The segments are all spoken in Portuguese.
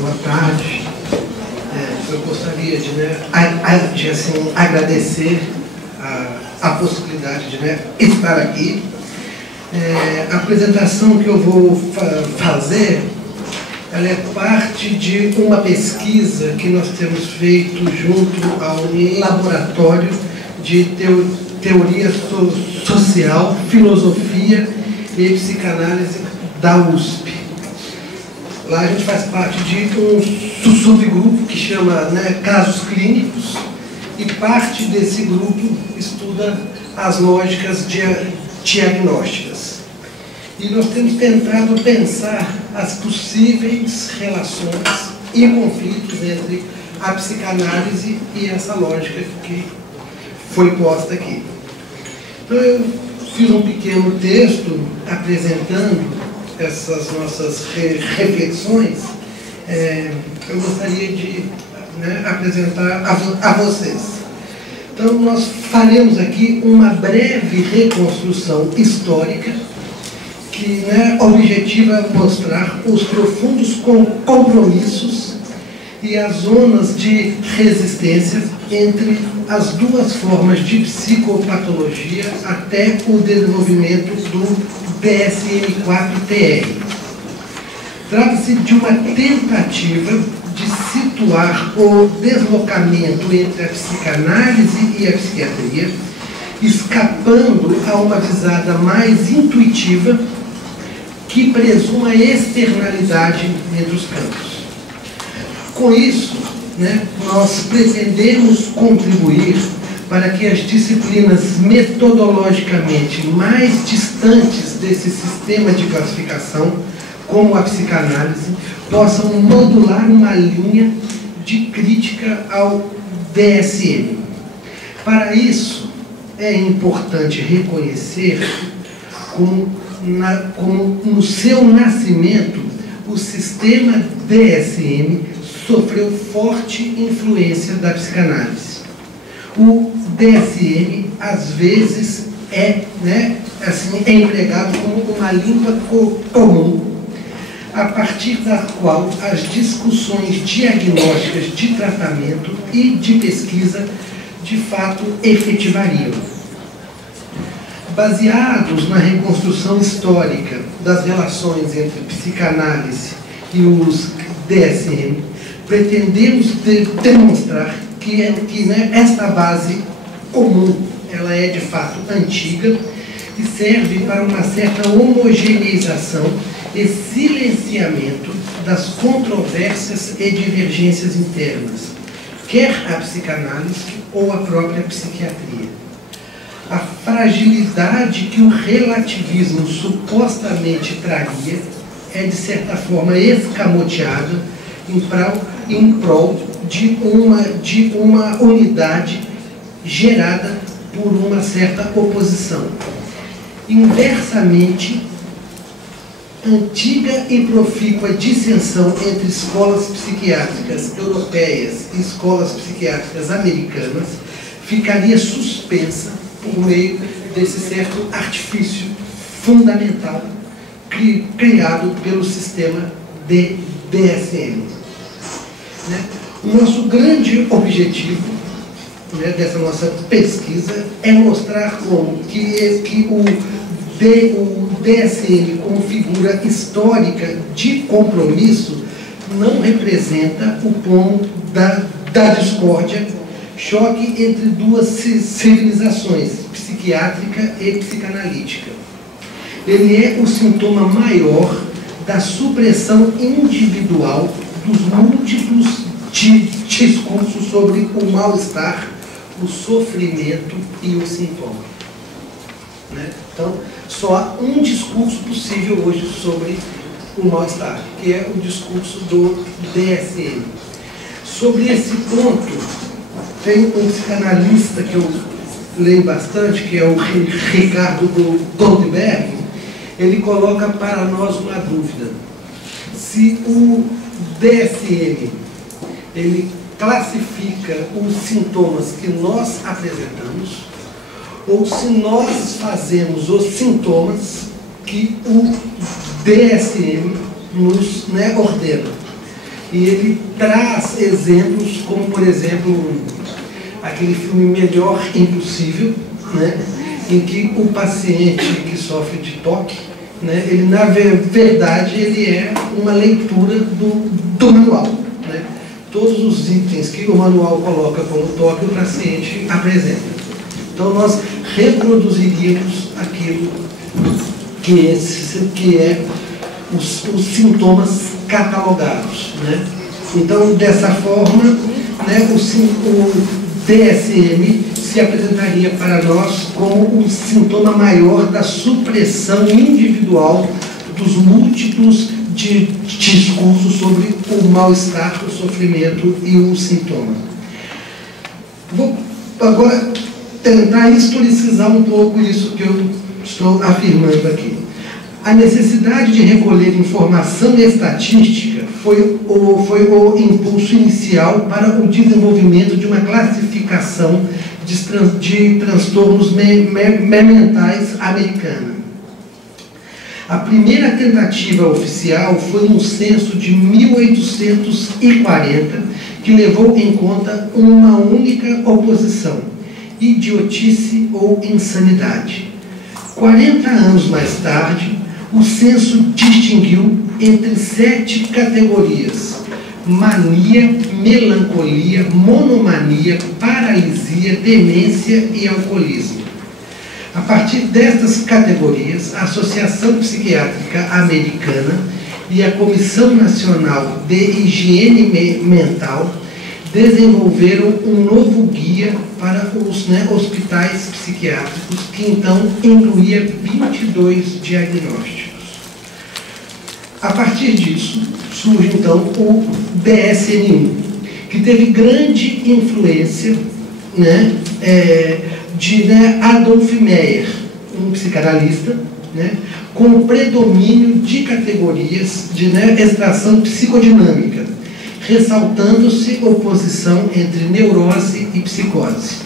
boa tarde. Eu gostaria de assim, agradecer a possibilidade de estar aqui. A apresentação que eu vou fazer, ela é parte de uma pesquisa que nós temos feito junto ao Laboratório de Teoria Social, Filosofia e Psicanálise da USP. Lá a gente faz parte de um subgrupo que chama casos clínicos, e parte desse grupo estuda as lógicas diagnósticas. E nós temos tentado pensar as possíveis relações e conflitos entre a psicanálise e essa lógica que foi posta aqui. Então eu fiz um pequeno texto apresentando essas nossas reflexões. Eu gostaria de apresentar a vocês. Então nós faremos aqui uma breve reconstrução histórica que objetiva mostrar os profundos compromissos e as zonas de resistência entre as duas formas de psicopatologia até o desenvolvimento do DSM-4-TR. Trata-se de uma tentativa de situar o deslocamento entre a psicanálise e a psiquiatria, escapando a uma visada mais intuitiva que presuma a externalidade entre os campos. Com isso, nós pretendemos contribuir para que as disciplinas metodologicamente mais distantes desse sistema de classificação, como a psicanálise, possam modular uma linha de crítica ao DSM. Para isso, é importante reconhecer como no seu nascimento, o sistema DSM sofreu forte influência da psicanálise. O DSM, às vezes, é empregado como uma língua comum, a partir da qual as discussões diagnósticas de tratamento e de pesquisa, de fato, efetivariam. Baseados na reconstrução histórica das relações entre psicanálise e os DSM, pretendemos demonstrar que esta base comum ela é de fato antiga e serve para uma certa homogeneização e silenciamento das controvérsias e divergências internas, quer a psicanálise ou a própria psiquiatria. A fragilidade que o relativismo supostamente traria é, de certa forma, escamoteada em prol de uma unidade gerada por uma certa oposição. Inversamente, antiga e profícua dissensão entre escolas psiquiátricas europeias e escolas psiquiátricas americanas ficaria suspensa por meio desse certo artifício fundamental criado pelo sistema DSM. O nosso grande objetivo dessa nossa pesquisa é mostrar como que o DSM, como figura histórica de compromisso, não representa o ponto da discórdia, choque entre duas civilizações, psiquiátrica e psicanalítica. Ele é o sintoma maior da supressão individual dos múltiplos discursos sobre o mal-estar, o sofrimento e o sintoma. Então, só há um discurso possível hoje sobre o mal-estar, que é o discurso do DSM. Sobre esse ponto, tem um psicanalista que eu leio bastante, que é o Ricardo Goldberg. Ele coloca para nós uma dúvida: se o DSM ele classifica os sintomas que nós apresentamos, ou se nós fazemos os sintomas que o DSM nos ordena. E ele traz exemplos como, por exemplo, aquele filme Melhor Impossível, né, em que o paciente que sofre de toque, né, ele na verdade ele é uma leitura do manual, né? Todos os itens que o manual coloca como toque, o paciente apresenta. Então nós reproduziríamos aquilo que é os sintomas catalogados, né? Então, dessa forma, né, o DSM se apresentaria para nós como um sintoma maior da supressão individual dos múltiplos discursos sobre o mal-estar, o sofrimento e o sintoma. Vou agora tentar historicizar um pouco isso que eu estou afirmando aqui. A necessidade de recolher informação estatística foi o impulso inicial para o desenvolvimento de uma classificação de transtornos mentais americana. A primeira tentativa oficial foi um censo de 1840, que levou em conta uma única oposição: idiotice ou insanidade. 40 anos mais tarde, o censo distinguiu entre 7 categorias: mania, melancolia, monomania, paralisia, demência e alcoolismo. A partir destas categorias, a Associação Psiquiátrica Americana e a Comissão Nacional de Higiene Mental desenvolveram um novo guia para os hospitais psiquiátricos, que então incluía 22 diagnósticos. A partir disso, surge então o DSM-1, que teve grande influência, né, de Adolf Meyer, um psicanalista, né, com predomínio de categorias de extração psicodinâmica, ressaltando-se oposição entre neurose e psicose.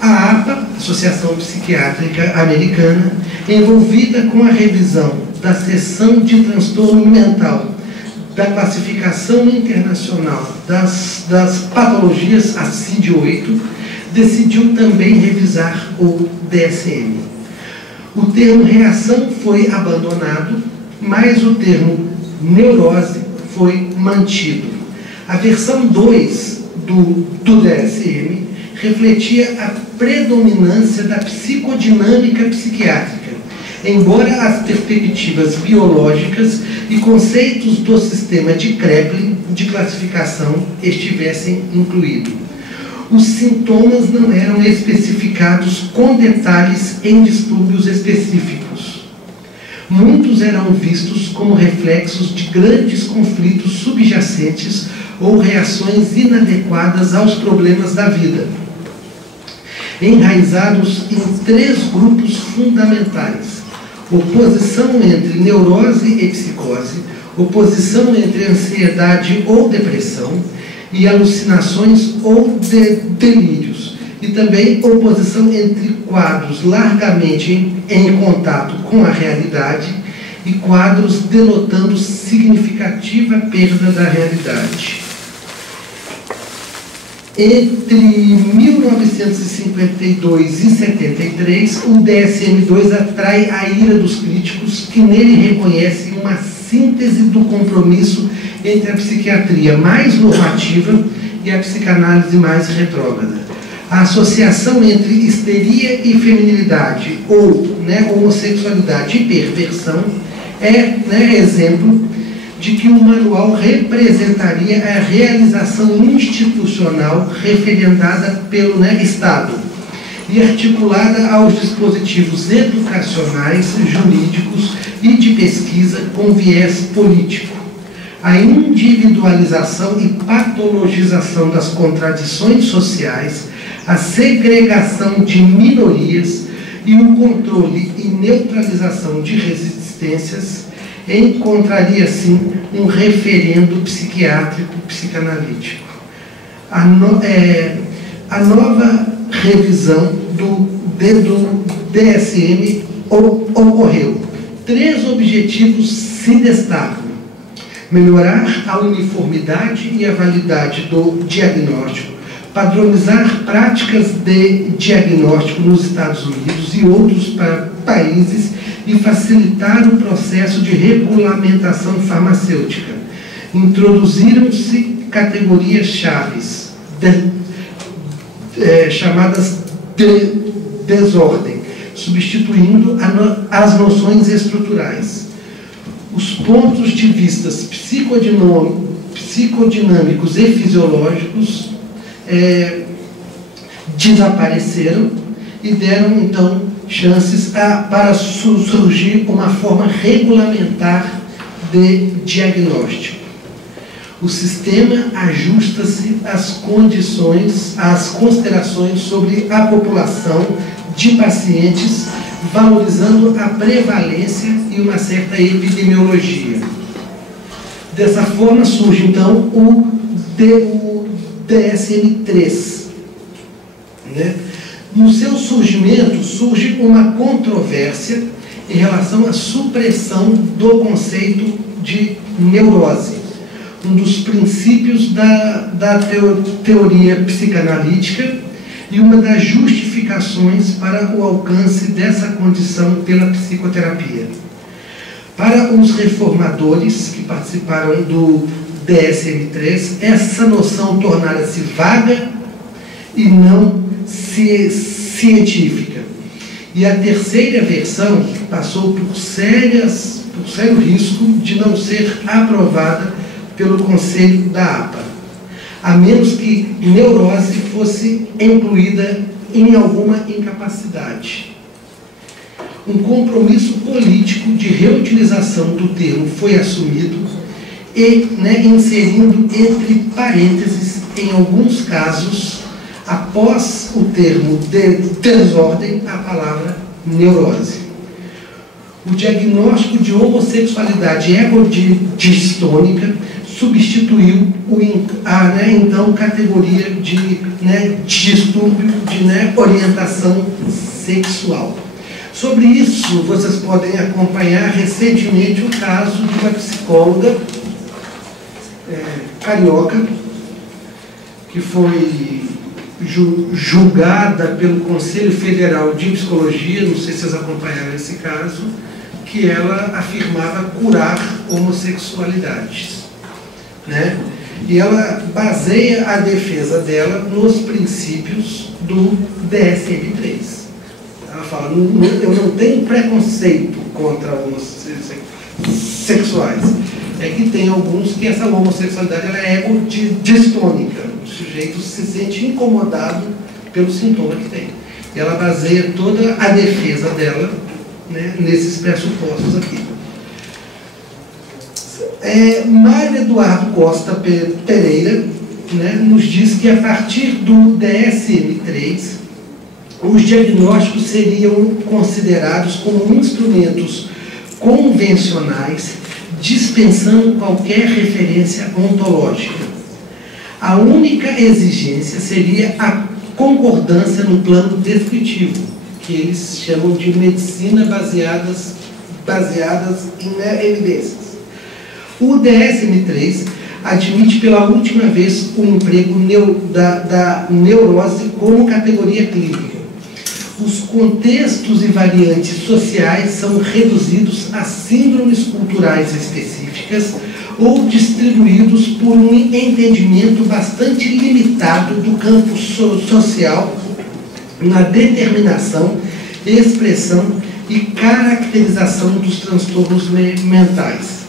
A APA, Associação Psiquiátrica Americana, envolvida com a revisão da seção de transtorno mental da Classificação Internacional das Patologias, a CID-8, decidiu também revisar o DSM. O termo reação foi abandonado, mas o termo neurose foi mantido. A versão 2 do DSM refletia a predominância da psicodinâmica psiquiátrica, embora as perspectivas biológicas e conceitos do sistema de Kraepelin de classificação estivessem incluídos. Os sintomas não eram especificados com detalhes em distúrbios específicos. Muitos eram vistos como reflexos de grandes conflitos subjacentes ou reações inadequadas aos problemas da vida, enraizados em 3 grupos fundamentais: oposição entre neurose e psicose, oposição entre ansiedade ou depressão e alucinações ou delírios, e também oposição entre quadros largamente em contato com a realidade e quadros denotando significativa perda da realidade. Entre 1952 e 73, o DSM-2 atrai a ira dos críticos, que nele reconhecem uma síntese do compromisso entre a psiquiatria mais normativa e a psicanálise mais retrógrada. A associação entre histeria e feminilidade, ou homossexualidade e perversão, é exemplo de que o manual representaria a realização institucional referendada pelo Estado e articulada aos dispositivos educacionais, jurídicos e de pesquisa com viés político. A individualização e patologização das contradições sociais, a segregação de minorias e o controle e neutralização de resistências encontraria, assim, um referendo psiquiátrico psicanalítico. A nova revisão do DSM ocorreu. 3 objetivos se destacam: melhorar a uniformidade e a validade do diagnóstico, padronizar práticas de diagnóstico nos Estados Unidos e outros países e facilitar o processo de regulamentação farmacêutica. Introduziram-se categorias-chave chamadas de desordem, substituindo as noções estruturais. Os pontos de vista psicodinâmicos e fisiológicos desapareceram e deram, então, chances para surgir uma forma regulamentar de diagnóstico. O sistema ajusta-se às considerações sobre a população de pacientes, valorizando a prevalência e uma certa epidemiologia. Dessa forma surge, então, o DSM-3. Né? No seu surgimento, surge uma controvérsia em relação à supressão do conceito de neurose, um dos princípios da teoria psicanalítica e uma das justificações para o alcance dessa condição pela psicoterapia. Para os reformadores que participaram do DSM-3, essa noção tornara-se vaga e não científica. E a terceira versão passou por sério risco de não ser aprovada pelo Conselho da APA, a menos que neurose fosse incluída em alguma incapacidade. Um compromisso político de reutilização do termo foi assumido e, inserindo entre parênteses, em alguns casos, após o termo de desordem, a palavra neurose. O diagnóstico de homossexualidade egodistônica substituiu a então categoria de distúrbio de orientação sexual. Sobre isso, vocês podem acompanhar recentemente o caso de uma psicóloga carioca que foi julgada pelo Conselho Federal de Psicologia, não sei se vocês acompanharam esse caso, que ela afirmava curar homossexualidades. Né? E ela baseia a defesa dela nos princípios do DSM-3. Ela fala, eu não tenho preconceito contra homossexuais. É que tem alguns que essa homossexualidade ela é egodistônica. O sujeito se sente incomodado pelo sintoma que tem. E ela baseia toda a defesa dela, né, nesses pressupostos aqui. Mário Eduardo Costa Pereira, né, nos diz que a partir do DSM-3, os diagnósticos seriam considerados como instrumentos convencionais, dispensando qualquer referência ontológica. A única exigência seria a concordância no plano descritivo, que eles chamam de medicina baseadas em evidências. O DSM-3 admite pela última vez o emprego da neurose como categoria clínica. Os contextos e variantes sociais são reduzidos a síndromes culturais específicas ou distribuídos por um entendimento bastante limitado do campo social na determinação, expressão e caracterização dos transtornos mentais.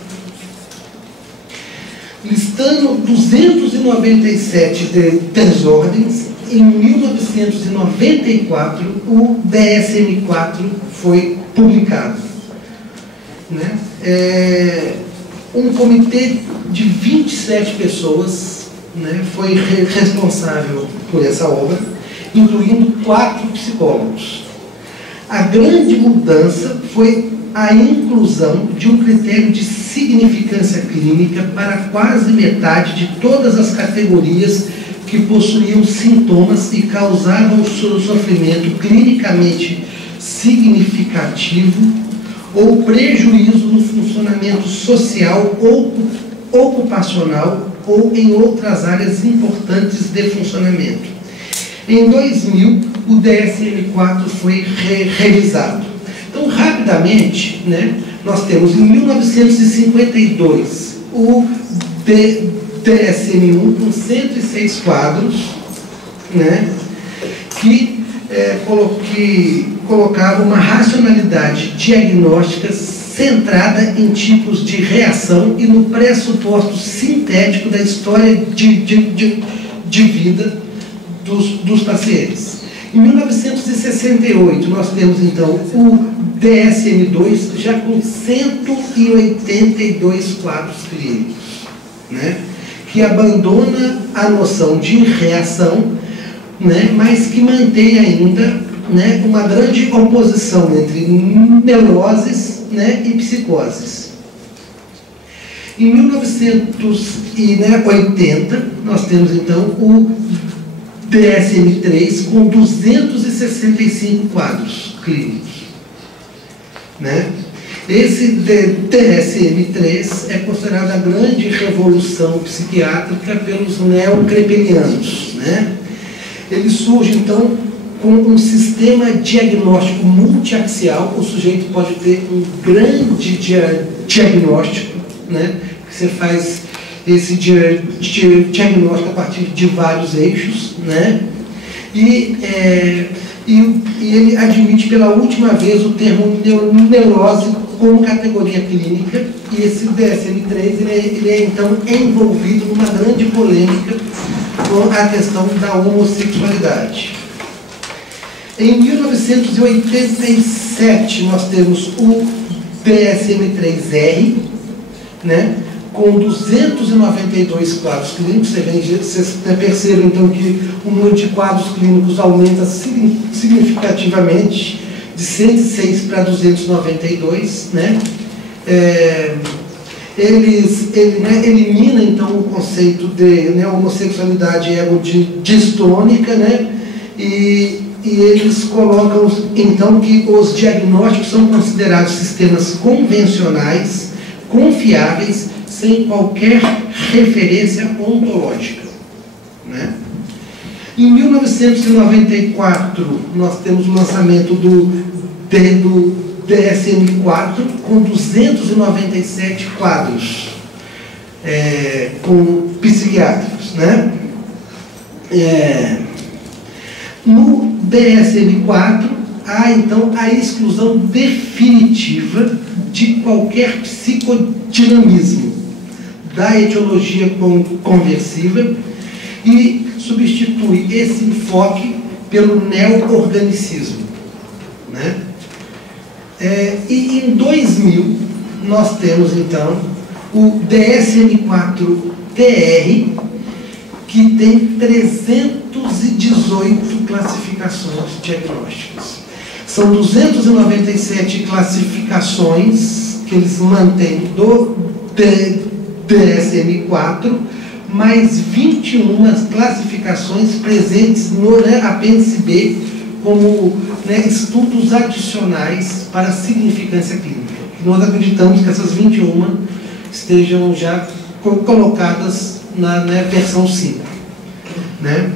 Listando 297 desordens, em 1994, o DSM-4 foi publicado. Né? Um comitê de 27 pessoas, né, foi responsável por essa obra, incluindo 4 psicólogos. A grande mudança foi a inclusão de um critério de significância clínica para quase metade de todas as categorias que possuíam sintomas e causavam sofrimento clinicamente significativo ou prejuízo no funcionamento social ou ocupacional ou em outras áreas importantes de funcionamento. Em 2000, o DSM-4 foi revisado. Então, rapidamente, né, nós temos em 1952 o DSM-1 com 106 quadros, né, que colocava uma racionalidade diagnóstica centrada em tipos de reação e no pressuposto sintético da história de vida dos pacientes. Em 1968, nós temos, então, o DSM-2, já com 182 quadros clínicos, né, que abandona a noção de reação, né, mas que mantém ainda, né, uma grande oposição entre neuroses, né, e psicoses. Em 1980, nós temos, então, o DSM-3 com 265 quadros clínicos, né? Esse DSM-3 é considerado a grande revolução psiquiátrica pelos neocrepelianos, né? Ele surge, então, com um sistema diagnóstico multiaxial. O sujeito pode ter um grande diagnóstico, né? Você faz esse diagnóstico a partir de vários eixos, né? E ele admite pela última vez o termo neurose como categoria clínica, e esse DSM-3 ele é então envolvido numa grande polêmica com a questão da homossexualidade. Em 1987 nós temos o DSM-3R, né, com 292 quadros clínicos. Vocês percebem então que o número de quadros clínicos aumenta significativamente, de 106 para 292, né? Ele elimina então o conceito de, né, homossexualidade ego-distônica, né? E eles colocam então que os diagnósticos são considerados sistemas convencionais, confiáveis, sem qualquer referência ontológica, né? Em 1994, nós temos o lançamento do DSM-4 com 297 quadros com psiquiátricos, né? No DSM-4 há então a exclusão definitiva de qualquer psicodinamismo da etiologia conversiva e substitui esse enfoque pelo neo-organicismo, né? E em 2000 nós temos então o DSM-4-TR, que tem 318 classificações diagnósticas. São 297 classificações que eles mantêm do DSM-4, mais 21 classificações presentes no apêndice B, como, né, estudos adicionais para significância clínica. Nós acreditamos que essas 21 estejam já colocadas na, né, versão 5. Né?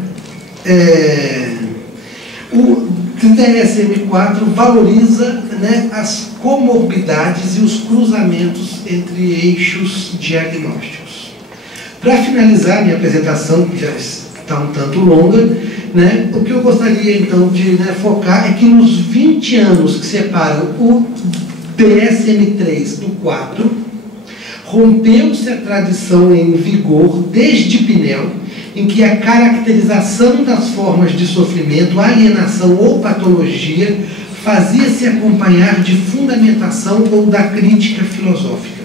O DSM-4 valoriza, né, as comorbidades e os cruzamentos entre eixos diagnósticos. Para finalizar minha apresentação, que já está um tanto longa, né, o que eu gostaria então de, né, focar é que nos 20 anos que separam o DSM-3 do 4, rompeu-se a tradição em vigor desde Pinel, em que a caracterização das formas de sofrimento, alienação ou patologia fazia-se acompanhar de fundamentação ou da crítica filosófica.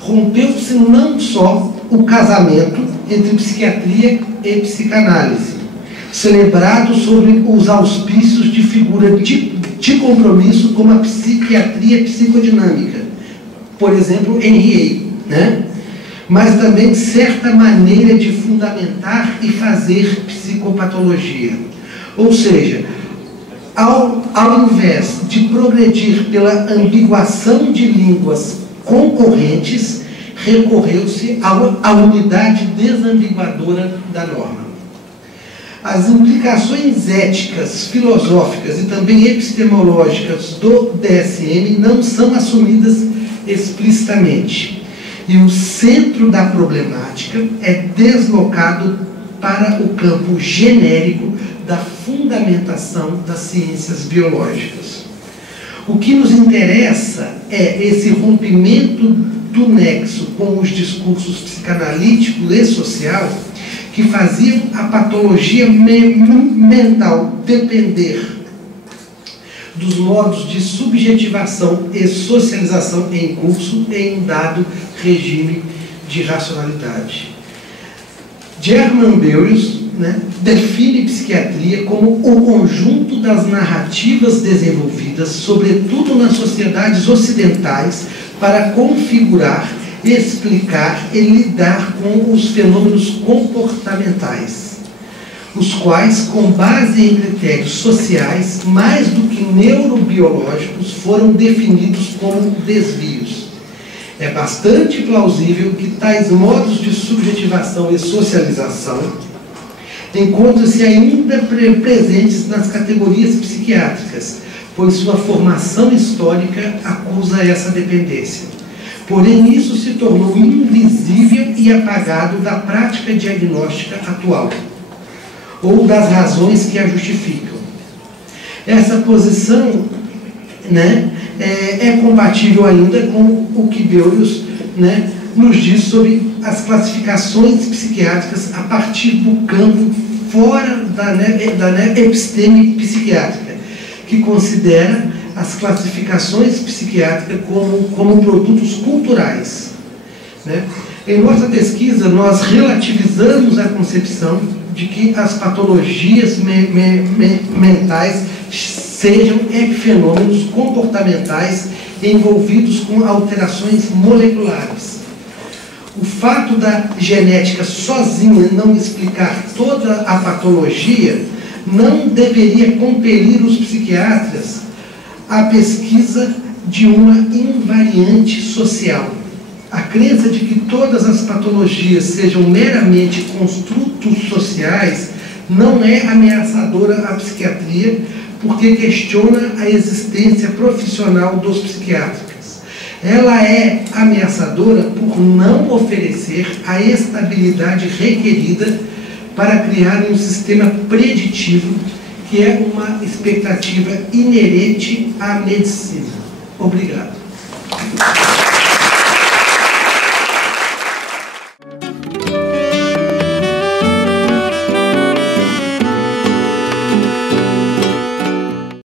Rompeu-se não só o casamento entre psiquiatria e psicanálise, celebrado sobre os auspícios de figura de compromisso como a psiquiatria psicodinâmica, por exemplo, Henry, né? Mas também certa maneira de fundamentar e fazer psicopatologia. Ou seja, ao invés de progredir pela ambiguação de línguas concorrentes, recorreu-se à unidade desambiguadora da norma. As implicações éticas, filosóficas e também epistemológicas do DSM não são assumidas explicitamente. E o centro da problemática é deslocado para o campo genérico da fundamentação das ciências biológicas. O que nos interessa é esse rompimento do nexo com os discursos psicanalítico e social que faziam a patologia mental depender dos modos de subjetivação e socialização em curso em um dado regime de racionalidade. German Burius, define psiquiatria como o conjunto das narrativas desenvolvidas, sobretudo nas sociedades ocidentais, para configurar, explicar e lidar com os fenômenos comportamentais, os quais, com base em critérios sociais, mais do que neurobiológicos, foram definidos como desvios. É bastante plausível que tais modos de subjetivação e socialização encontram-se ainda presentes nas categorias psiquiátricas, pois sua formação histórica acusa essa dependência. Porém, isso se tornou invisível e apagado da prática diagnóstica atual, ou das razões que a justificam. Essa posição é compatível ainda com o que Burius nos diz sobre as classificações psiquiátricas a partir do campo fora da episteme psiquiátrica, que considera as classificações psiquiátricas como produtos culturais. Em nossa pesquisa, nós relativizamos a concepção de que as patologias mentais sejam epifenômenos comportamentais envolvidos com alterações moleculares. O fato da genética sozinha não explicar toda a patologia não deveria compelir os psiquiatras à pesquisa de uma invariante social. A crença de que todas as patologias sejam meramente construtos sociais não é ameaçadora à psiquiatria, porque questiona a existência profissional dos psiquiatras. Ela é ameaçadora por não oferecer a estabilidade requerida para criar um sistema preditivo, que é uma expectativa inerente à medicina. Obrigado.